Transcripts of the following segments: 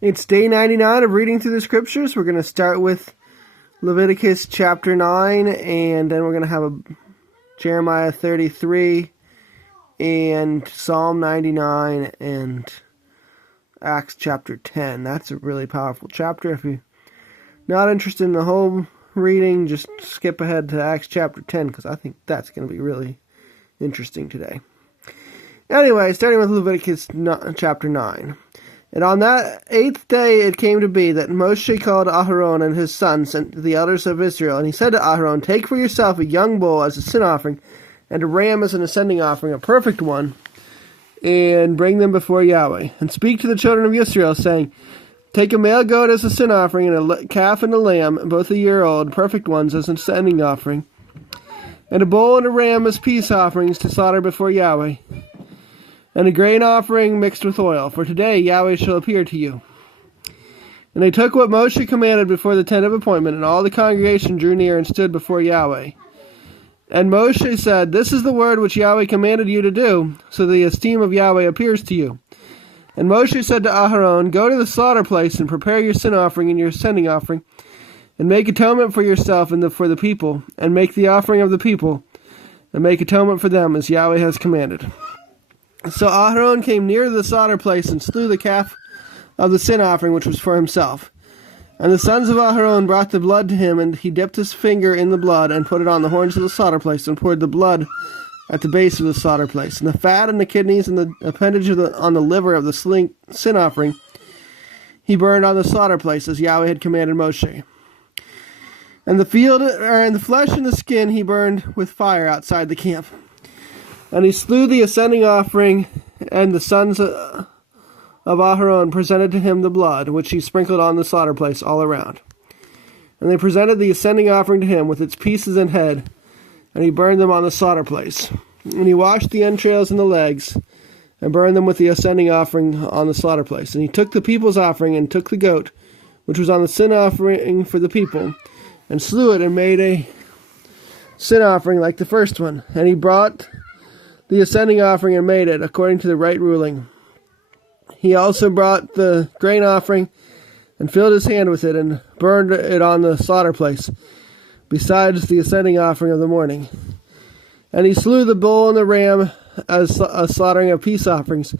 It's day 99 of reading through the scriptures. We're going to start with Leviticus chapter 9, and then we're going to have Jeremiah 33, and Psalm 99, and Acts chapter 10. That's a really powerful chapter. If you're not interested in the whole reading, just skip ahead to Acts chapter 10, because I think that's going to be really interesting today. Anyway, starting with Leviticus chapter 9. And on that 8th day it came to be that Moshe called Aharon and his sons and the elders of Israel. And he said to Aharon, "Take for yourself a young bull as a sin offering, and a ram as an ascending offering, a perfect one, and bring them before Yahweh. And speak to the children of Israel, saying, Take a male goat as a sin offering, and a calf and a lamb, both a year old, perfect ones, as an ascending offering, and a bull and a ram as peace offerings to slaughter before Yahweh, and a grain offering mixed with oil, for today Yahweh shall appear to you." And they took what Moshe commanded before the tent of appointment, and all the congregation drew near and stood before Yahweh. And Moshe said, "This is the word which Yahweh commanded you to do, so the esteem of Yahweh appears to you." And Moshe said to Aharon, "Go to the slaughter place, and prepare your sin offering and your ascending offering, and make atonement for yourself and for the people, and make the offering of the people, and make atonement for them, as Yahweh has commanded." So Aharon came near to the slaughter place and slew the calf of the sin offering, which was for himself. And the sons of Aharon brought the blood to him, and he dipped his finger in the blood and put it on the horns of the slaughter place, and poured the blood at the base of the slaughter place. And the fat and the kidneys and the appendage on the liver of the sin offering he burned on the slaughter place, as Yahweh had commanded Moshe. And the flesh and the skin he burned with fire outside the camp. And he slew the ascending offering, and the sons of Aharon presented to him the blood, which he sprinkled on the slaughter place all around. And they presented the ascending offering to him with its pieces and head, and he burned them on the slaughter place. And he washed the entrails and the legs, and burned them with the ascending offering on the slaughter place. And he took the people's offering, and took the goat, which was on the sin offering for the people, and slew it, and made a sin offering like the first one. And he brought the ascending offering and made it according to the right ruling. He also brought the grain offering and filled his hand with it and burned it on the slaughter place, besides the ascending offering of the morning. And he slew the bull and the ram as a slaughtering of peace offerings,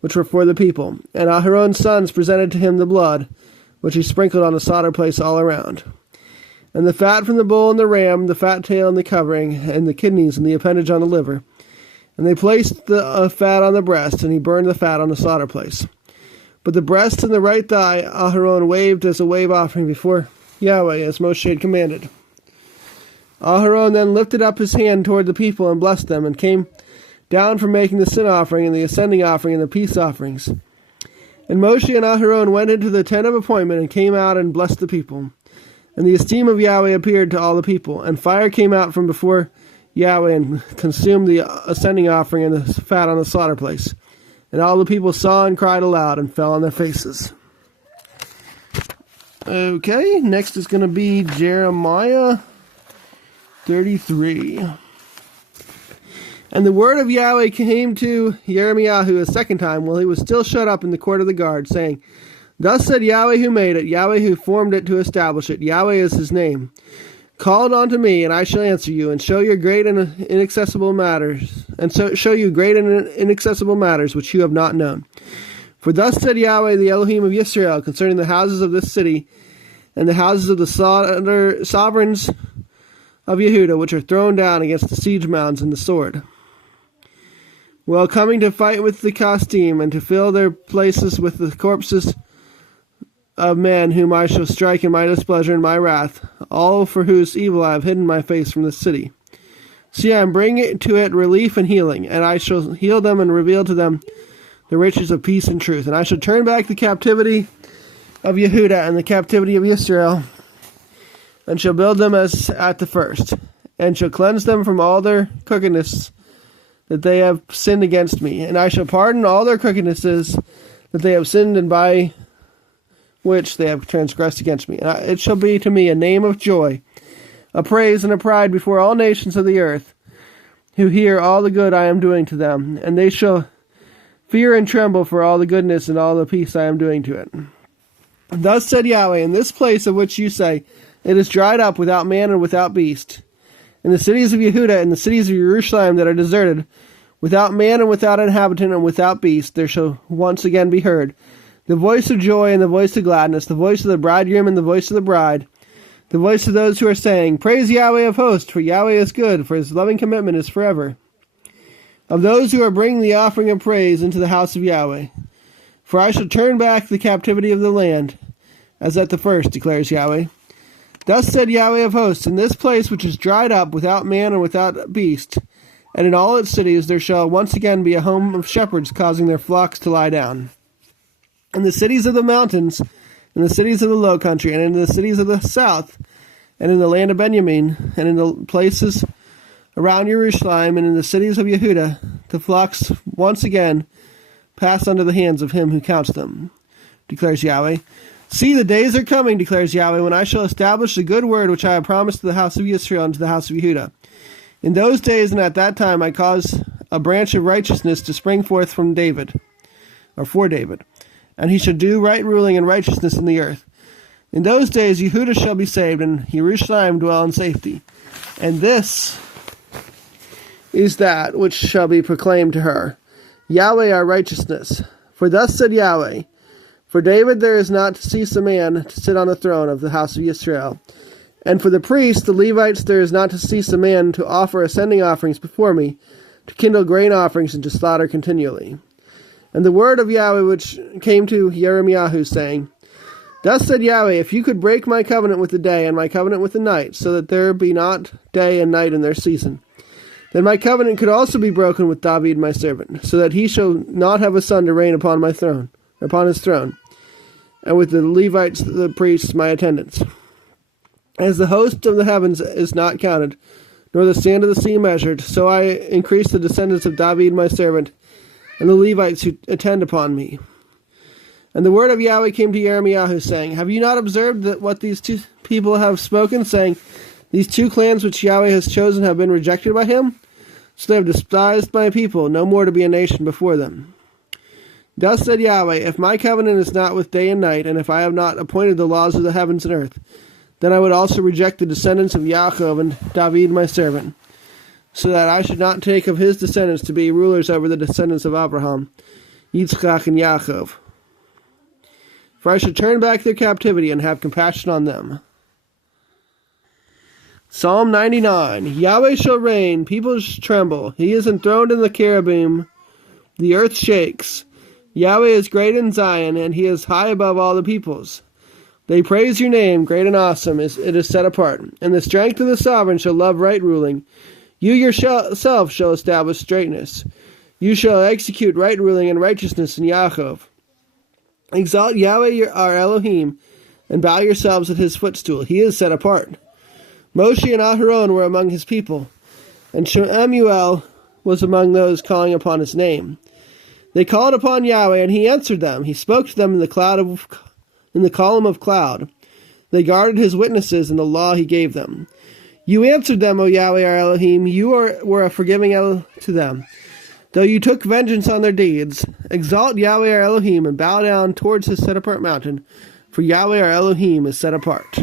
which were for the people. And Aharon's sons presented to him the blood, which he sprinkled on the slaughter place all around. And the fat from the bull and the ram, the fat tail and the covering, and the kidneys and the appendage on the liver. And they placed the fat on the breast, and he burned the fat on the slaughter place. But the breast and the right thigh Aharon waved as a wave offering before Yahweh, as Moshe had commanded. Aharon then lifted up his hand toward the people and blessed them, and came down from making the sin offering and the ascending offering and the peace offerings. And Moshe and Aharon went into the tent of appointment and came out and blessed the people. And the esteem of Yahweh appeared to all the people, and fire came out from before Yahweh and consumed the ascending offering and the fat on the slaughter place. And all the people saw and cried aloud and fell on their faces. Okay, next is going to be Jeremiah 33. And the word of Yahweh came to Yirmiyahu a second time while he was still shut up in the court of the guard, saying, "Thus said Yahweh who made it, Yahweh who formed it to establish it, Yahweh is his name. Call unto me, and I shall answer you, and show you great and inaccessible matters, which you have not known. For thus said Yahweh, the Elohim of Israel, concerning the houses of this city, and the houses of the sovereigns of Yehudah, which are thrown down against the siege mounds and the sword, while coming to fight with the Kasdim, and to fill their places with the corpses of men whom I shall strike in my displeasure and my wrath, all for whose evil I have hidden my face from the city. See, I am bringing to it relief and healing, and I shall heal them and reveal to them the riches of peace and truth. And I shall turn back the captivity of Yehudah and the captivity of Israel, and shall build them as at the first, and shall cleanse them from all their crookedness that they have sinned against me. And I shall pardon all their crookednesses that they have sinned, and by which they have transgressed against me. And it shall be to me a name of joy, a praise and a pride before all nations of the earth, who hear all the good I am doing to them. And they shall fear and tremble for all the goodness and all the peace I am doing to it. Thus said Yahweh, in this place of which you say, it is dried up without man and without beast, in the cities of Yehuda and the cities of Jerusalem that are deserted, without man and without inhabitant and without beast, there shall once again be heard the voice of joy and the voice of gladness, the voice of the bridegroom and the voice of the bride, the voice of those who are saying, Praise Yahweh of hosts, for Yahweh is good, for his loving commitment is forever. Of those who are bringing the offering of praise into the house of Yahweh. For I shall turn back the captivity of the land, as at the first, declares Yahweh. Thus said Yahweh of hosts, in this place which is dried up without man and without beast, and in all its cities there shall once again be a home of shepherds causing their flocks to lie down. In the cities of the mountains, in the cities of the low country, and in the cities of the south, and in the land of Benjamin, and in the places around Jerusalem, and in the cities of Yehuda, the flocks once again pass under the hands of him who counts them, declares Yahweh. See, the days are coming, declares Yahweh, when I shall establish the good word which I have promised to the house of Israel and to the house of Yehuda. In those days and at that time I cause a branch of righteousness to spring forth from David, or for David, and he shall do right ruling and righteousness in the earth. In those days Yehuda shall be saved, and Jerusalem dwell in safety. And this is that which shall be proclaimed to her, Yahweh our righteousness. For thus said Yahweh, For David there is not to cease a man to sit on the throne of the house of Israel. And for the priests, the Levites, there is not to cease a man to offer ascending offerings before me, to kindle grain offerings and to slaughter continually. And the word of Yahweh which came to Jeremiah, saying, Thus said Yahweh, if you could break my covenant with the day and my covenant with the night, so that there be not day and night in their season, then my covenant could also be broken with David my servant, so that he shall not have a son to reign upon my throne, upon his throne, and with the Levites, the priests, my attendants. As the host of the heavens is not counted, nor the sand of the sea measured, so I increase the descendants of David my servant, and the Levites who attend upon me. And the word of Yahweh came to Jeremiah, saying, Have you not observed that what these two people have spoken, saying, These two clans which Yahweh has chosen have been rejected by him? So they have despised my people, no more to be a nation before them. Thus said Yahweh, If my covenant is not with day and night, and if I have not appointed the laws of the heavens and earth, then I would also reject the descendants of Yaakov and David my servant, so that I should not take of his descendants to be rulers over the descendants of Abraham, Yitzchak, and Yaakov. For I should turn back their captivity and have compassion on them. Psalm 99. Yahweh shall reign, peoples tremble. He is enthroned in the cherubim. The earth shakes. Yahweh is great in Zion, and he is high above all the peoples. They praise your name, great and awesome, it is set apart. And the strength of the sovereign shall love right ruling. You yourself shall establish straightness. You shall execute right ruling and righteousness in Yaakov. Exalt Yahweh our Elohim, and bow yourselves at his footstool. He is set apart. Moshe and Aharon were among his people, and Shemuel was among those calling upon his name. They called upon Yahweh, and he answered them. He spoke to them in the column of cloud. They guarded his witnesses and the law he gave them. You answered them, O Yahweh our Elohim. You were a forgiving to them, though you took vengeance on their deeds. Exalt Yahweh our Elohim, and bow down towards his set-apart mountain, for Yahweh our Elohim is set apart.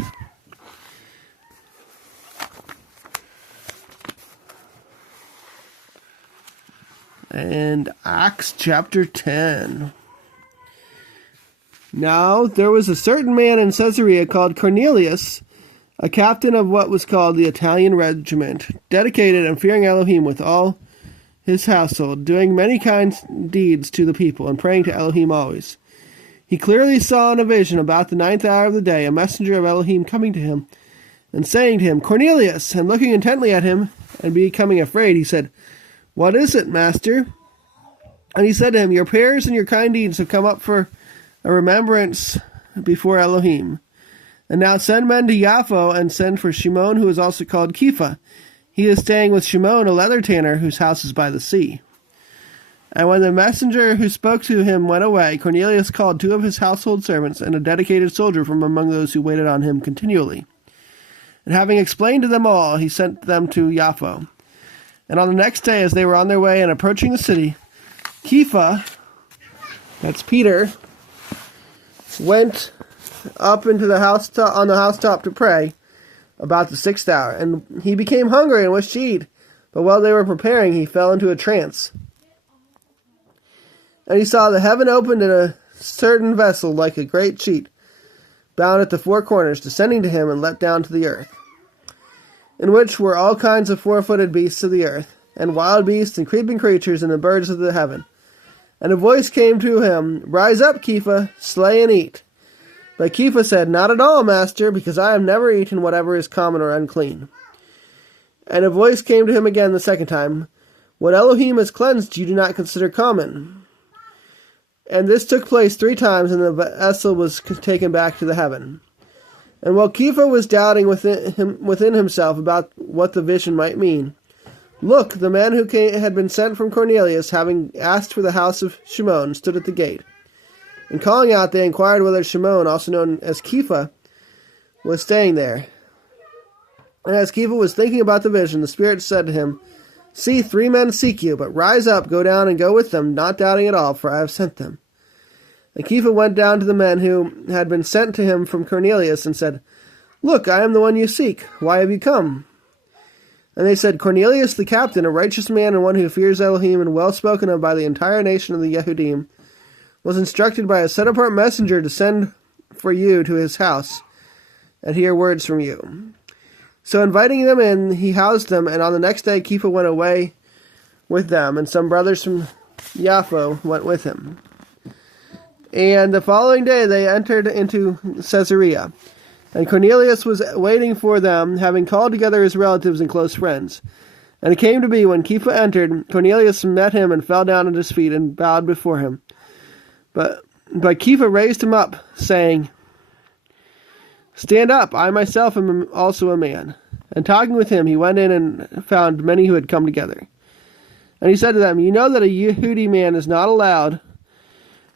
And Acts chapter 10. Now there was a certain man in Caesarea called Cornelius, a captain of what was called the Italian regiment, dedicated and fearing Elohim with all his household, doing many kind deeds to the people, and praying to Elohim always. He clearly saw in a vision about the 9th hour of the day a messenger of Elohim coming to him, and saying to him, Cornelius! And looking intently at him, and becoming afraid, he said, What is it, master? And he said to him, Your prayers and your kind deeds have come up for a remembrance before Elohim. And now send men to Yaffo, and send for Shimon, who is also called Kepha. He is staying with Shimon, a leather tanner, whose house is by the sea. And when the messenger who spoke to him went away, Cornelius called 2 of his household servants and a dedicated soldier from among those who waited on him continually. And having explained to them all, he sent them to Yaffo. And on the next day, as they were on their way and approaching the city, Kepha, that's Peter, went up into the housetop on the housetop to pray about the 6th hour, and he became hungry and wished to eat. But while they were preparing, he fell into a trance. And he saw the heaven opened and a certain vessel like a great sheet, bound at the 4 corners, descending to him and let down to the earth, in which were all kinds of 4-footed beasts of the earth, and wild beasts and creeping creatures and the birds of the heaven. And a voice came to him, "Rise up, Kepha, slay and eat." But Kepha said, "Not at all, master, because I have never eaten whatever is common or unclean." And a voice came to him again the 2nd time, "What Elohim has cleansed you do not consider common." And this took place 3 times, and the vessel was taken back to the heaven. And while Kepha was doubting within himself about what the vision might mean, look, the man who had been sent from Cornelius, having asked for the house of Shimon, stood at the gate. And calling out, they inquired whether Shimon, also known as Kepha, was staying there. And as Kepha was thinking about the vision, the Spirit said to him, "See, 3 men seek you, but rise up, go down and go with them, not doubting at all, for I have sent them." And Kepha went down to the men who had been sent to him from Cornelius and said, "Look, I am the one you seek. Why have you come?" And they said, "Cornelius the captain, a righteous man and one who fears Elohim and well spoken of by the entire nation of the Yehudim, was instructed by a set-apart messenger to send for you to his house and hear words from you." So inviting them in, he housed them, and on the next day Kepha went away with them, and some brothers from Yaffo went with him. And the following day they entered into Caesarea. And Cornelius was waiting for them, having called together his relatives and close friends. And it came to be, when Kepha entered, Cornelius met him and fell down at his feet and bowed before him. But Kepha raised him up, saying, "Stand up, I myself am also a man." And talking with him, he went in and found many who had come together. And he said to them, "You know that a Yehudi man is not allowed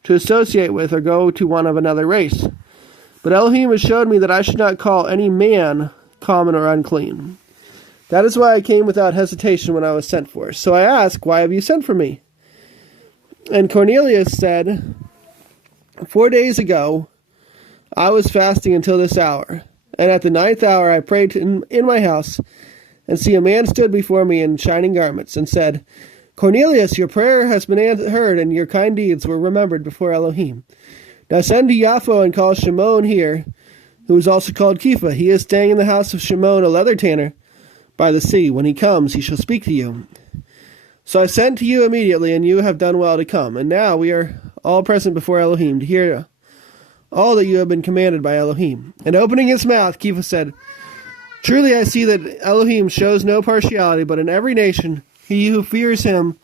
to associate with or go to one of another race. But Elohim has showed me that I should not call any man common or unclean. That is why I came without hesitation when I was sent for. So I ask, why have you sent for me?" And Cornelius said, 4 days ago I was fasting until this hour, and at the 9th hour I prayed in my house, and see, a man stood before me in shining garments, and said, "Cornelius, your prayer has been heard, and your kind deeds were remembered before Elohim. Now send to Yaffo and call Shimon here, who is also called Kepha. He is staying in the house of Shimon, a leather tanner, by the sea. When he comes, he shall speak to you." So I sent to you immediately, and you have done well to come. And now we are all present before Elohim to hear all that you have been commanded by Elohim. And opening his mouth, Kepha said, "Truly I see that Elohim shows no partiality, but in every nation he who fears him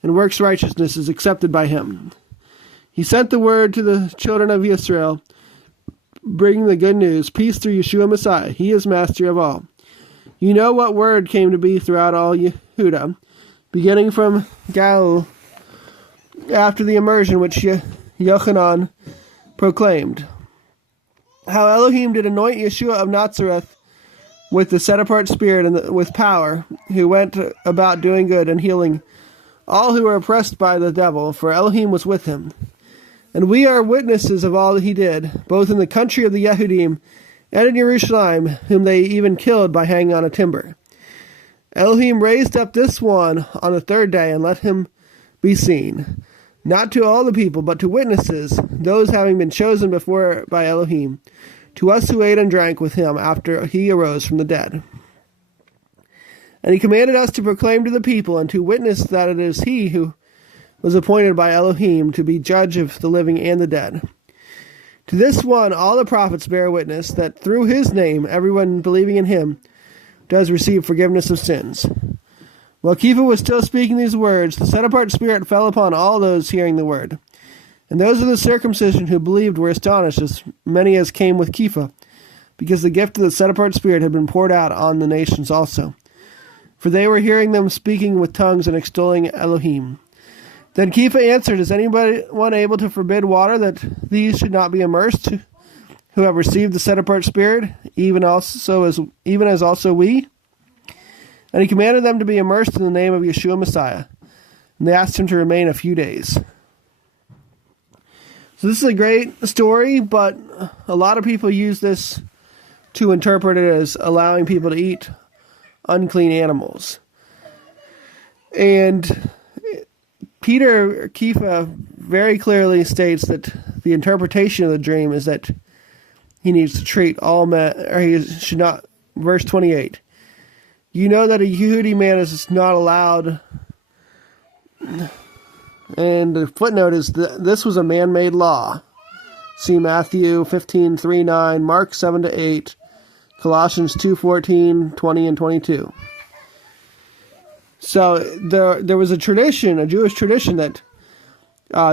and works righteousness is accepted by him. He sent the word to the children of Israel, bringing the good news, peace through Yeshua Messiah. He is master of all. You know what word came to be throughout all Yehuda, beginning from Galilee, after the immersion which Yochanan proclaimed. How Elohim did anoint Yeshua of Nazareth with the set-apart spirit and with power, who went about doing good and healing all who were oppressed by the devil, for Elohim was with him. And we are witnesses of all that he did, both in the country of the Yehudim and in Jerusalem, whom they even killed by hanging on a timber. Elohim raised up this one on the 3rd day and let him be seen, not to all the people, but to witnesses, those having been chosen before by Elohim, to us who ate and drank with him after he arose from the dead. And he commanded us to proclaim to the people and to witness that it is he who was appointed by Elohim to be judge of the living and the dead. To this one all the prophets bear witness that through his name everyone believing in him does receive forgiveness of sins." While Kepha was still speaking these words, the set-apart spirit fell upon all those hearing the word. And those of the circumcision who believed were astonished, as many as came with Kepha, because the gift of the set-apart spirit had been poured out on the nations also. For they were hearing them speaking with tongues and extolling Elohim. Then Kepha answered, "Is anyone able to forbid water that these should not be immersed, who have received the set-apart spirit, even as also we?" And he commanded them to be immersed in the name of Yeshua Messiah. And they asked him to remain a few days. So this is a great story, but a lot of people use this to interpret it as allowing people to eat unclean animals. And Peter Keefa very clearly states that the interpretation of the dream is that he needs to treat all men, or he should not. Verse 28. You know that a Yehudi man is not allowed. And the footnote is this was a man-made law. See Matthew 15:3-9, Mark 7-8, Colossians 2:14, 20, and 22. So there was a tradition, a Jewish tradition, that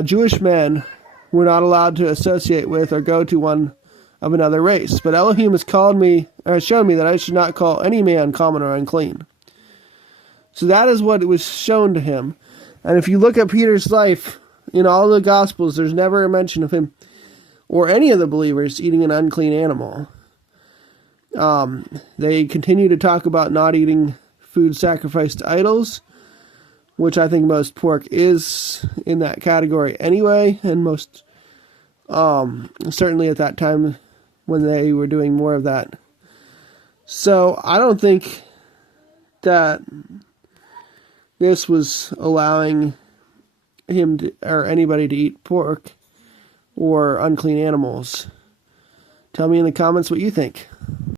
Jewish men were not allowed to associate with or go to one of another race. But Elohim has shown me that I should not call any man common or unclean. So that is what was shown to him. And if you look at Peter's life, in all the Gospels, there's never a mention of him or any of the believers eating an unclean animal. They continue to talk about not eating food sacrificed to idols, which I think most pork is in that category anyway, and most, certainly at that time when they were doing more of that. So I don't think that this was allowing him to, or anybody to eat pork or unclean animals. Tell me in the comments what you think.